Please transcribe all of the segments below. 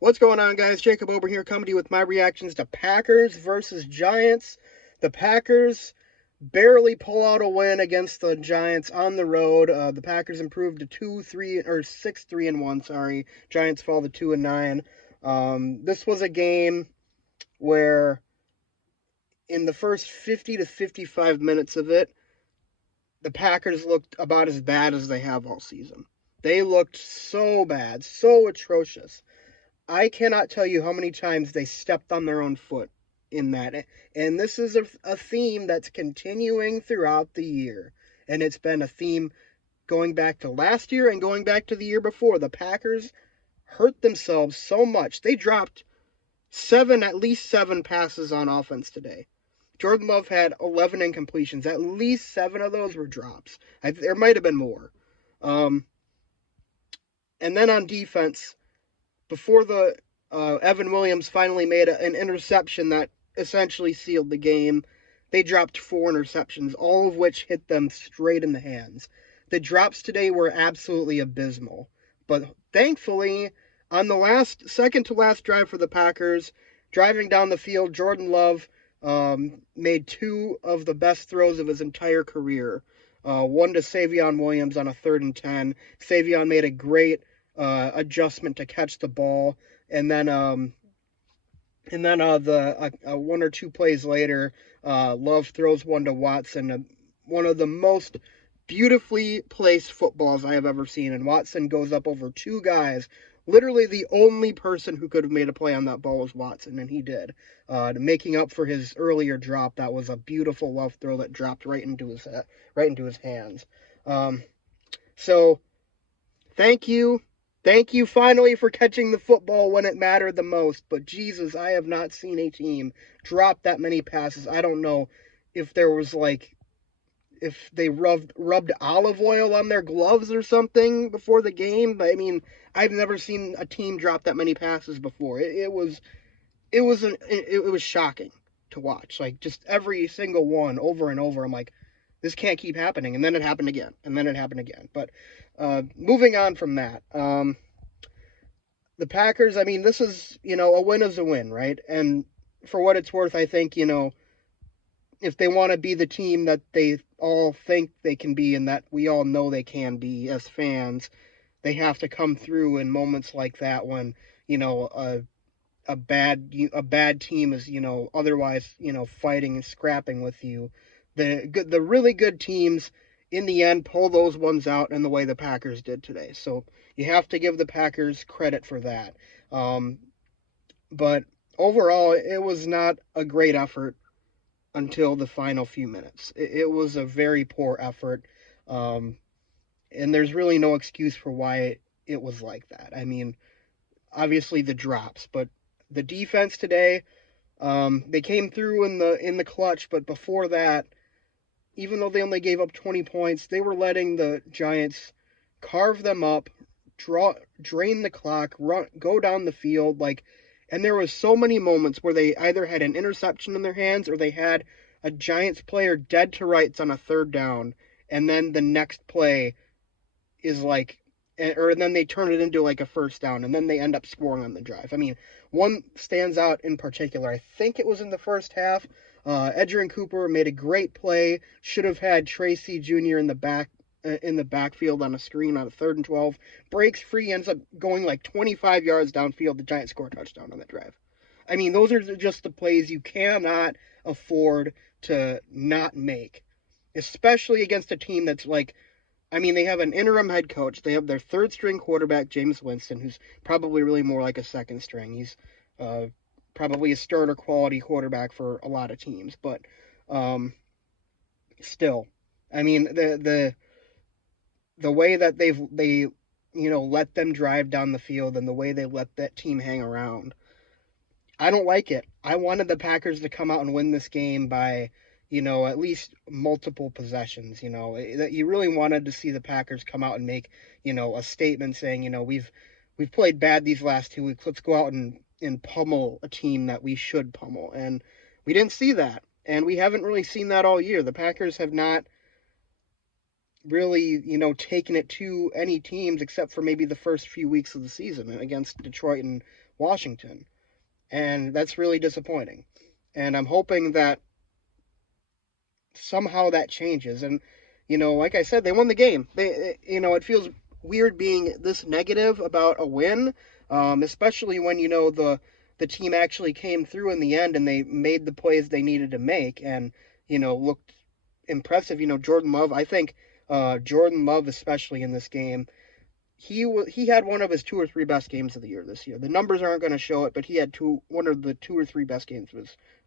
What's going on, guys? Jacob over here coming to you with my reactions to Packers versus Giants. The Packers barely pull out a win against the Giants on the road. The Packers improved to 6-3-1. Sorry, Giants fall to 2-9. This was a game where, in the first 50 to 55 minutes of it, the Packers looked about as bad as they have all season. They looked so bad, so atrocious. I cannot tell you how many times they stepped on their own foot in that. And this is a theme that's continuing throughout the year. And it's been a theme going back to last year and going back to the year before. The Packers hurt themselves so much. They dropped at least seven passes on offense today. Jordan Love had 11 incompletions. At least seven of those were drops. There might have been more. Um, and then on defense, before the Evan Williams finally made an interception that essentially sealed the game, they dropped four interceptions, all of which hit them straight in the hands. The drops today were absolutely abysmal. But thankfully, on the second to last drive for the Packers, driving down the field, Jordan Love made two of the best throws of his entire career. One to Savion Williams on a 3rd and 10. Savion made a great adjustment to catch the ball, and then one or two plays later, Love throws one to Watson, one of the most beautifully placed footballs I have ever seen, and Watson goes up over two guys. Literally, the only person who could have made a play on that ball was Watson, and he did. Making up for his earlier drop, that was a beautiful Love throw that dropped right into his hands. So, thank you. Thank you finally for catching the football when it mattered the most. But Jesus, I have not seen a team drop that many passes. I don't know if there was if they rubbed olive oil on their gloves or something before the game. I mean, I've never seen a team drop that many passes before. It was shocking to watch. Like, just every single one over and over. I'm like, this can't keep happening. And then it happened again. And then it happened again. But moving on from that, the Packers, I mean, this is, a win is a win, right? And for what it's worth, I think, if they want to be the team that they all think they can be and that we all know they can be as fans, they have to come through in moments like that when, a bad team is, otherwise, fighting and scrapping with you. The really good teams in the end pull those ones out in the way the Packers did today. So you have to give the Packers credit for that. Um, but overall, it was not a great effort until the final few minutes. It was a very poor effort. Um, and there's really no excuse for why it was like that. I mean, obviously the drops, but the defense today, they came through in the clutch, but before that, even though they only gave up 20 points, they were letting the Giants carve them up, drain the clock, go down the field, and there was so many moments where they either had an interception in their hands or they had a Giants player dead to rights on a 3rd down, and then the next play is or then they turn it into like a 1st down, and then they end up scoring on the drive. I mean, one stands out in particular. I think it was in the first half. Edgerrin Cooper made a great play. Should have had Tracy Jr. In the backfield on a screen on a 3rd and 12. Breaks free, ends up going like 25 yards downfield. The Giants score a touchdown on that drive. I mean, those are just the plays you cannot afford to not make, especially against a team that's they have an interim head coach. They have their 3rd string quarterback, James Winston, who's probably really more like a 2nd string. He's probably a starter quality quarterback for a lot of teams, but still, I mean, the way that they let them drive down the field and the way they let that team hang around, I don't like it. I wanted the Packers to come out and win this game by at least multiple possessions. That you really wanted to see the Packers come out and make, a statement saying, we've played bad these last 2 weeks. Let's go out and pummel a team that we should pummel. And we didn't see that. And we haven't really seen that all year. The Packers have not really, taken it to any teams except for maybe the first few weeks of the season against Detroit and Washington. And that's really disappointing. And I'm hoping that somehow that changes. And, like I said, they won the game. It feels weird being this negative about a win, especially when, the team actually came through in the end and they made the plays they needed to make and, looked impressive. Jordan Love, I think Jordan Love, especially in this game, he had one of his two or three best games of the year this year. The numbers aren't going to show it, but he had one of the two or three best games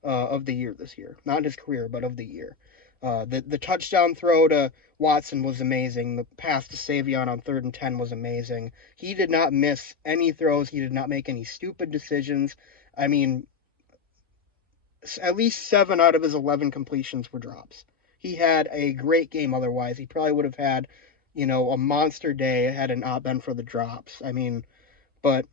of the year this year. Not his career, but of the year. The touchdown throw to Watson was amazing. The pass to Savion on 3rd and 10 was amazing. He did not miss any throws. He did not make any stupid decisions. I mean, at least 7 out of his 11 completions were drops. He had a great game otherwise. He probably would have had, a monster day had it not been for the drops. I mean, but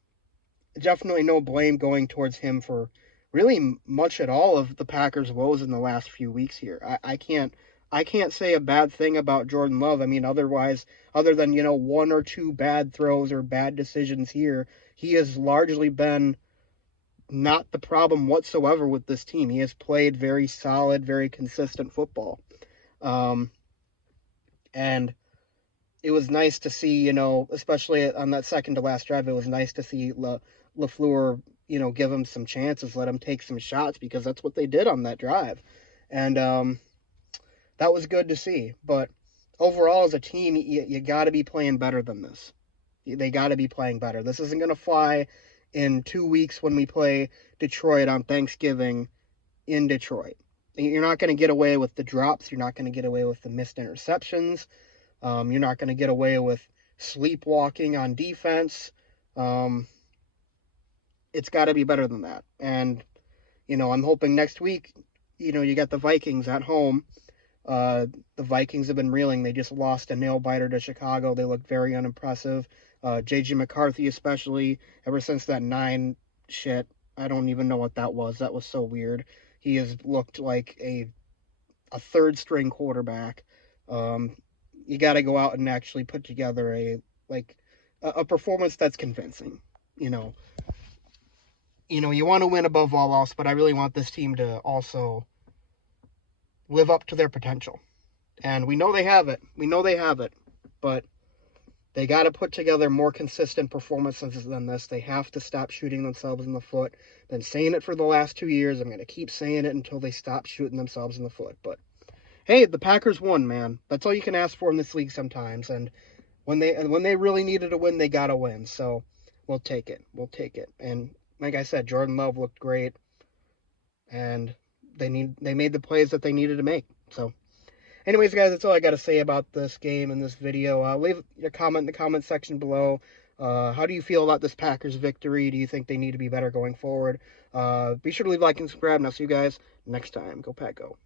definitely no blame going towards him for really much at all of the Packers' woes in the last few weeks here. I can't say a bad thing about Jordan Love. I mean, other than, one or two bad throws or bad decisions here, he has largely been not the problem whatsoever with this team. He has played very solid, very consistent football. Um, and it was nice to see, especially on that second to last drive, it was nice to see LaFleur, give him some chances, let him take some shots because that's what they did on that drive. And that was good to see. But overall, as a team, you got to be playing better than this. They got to be playing better. This isn't going to fly in 2 weeks when we play Detroit on Thanksgiving in Detroit. You're not going to get away with the drops. You're not going to get away with the missed interceptions. You're not going to get away with sleepwalking on defense. Um, it's got to be better than that. And, I'm hoping next week, you got the Vikings at home. The Vikings have been reeling. They just lost a nail biter to Chicago. They looked very unimpressive. J.J. McCarthy, especially, ever since that 9 shit, I don't even know what that was. That was so weird. He has looked like a third string quarterback. Um, you got to go out and actually put together a performance that's convincing. You know, you want to win above all else, but I really want this team to also live up to their potential. And we know they have it. We know they have it. But they got to put together more consistent performances than this. They have to stop shooting themselves in the foot. Been saying it for the last 2 years. I'm going to keep saying it until they stop shooting themselves in the foot. But hey, the Packers won, man. That's all you can ask for in this league sometimes. And when they really needed a win, they got to win. So we'll take it. We'll take it. And like I said, Jordan Love looked great, and they made the plays that they needed to make. So, anyways, guys, that's all I got to say about this game and this video. Leave your comment in the comment section below. How do you feel about this Packers victory? Do you think they need to be better going forward? Be sure to leave a like and subscribe, and I'll see you guys next time. Go Pack, go.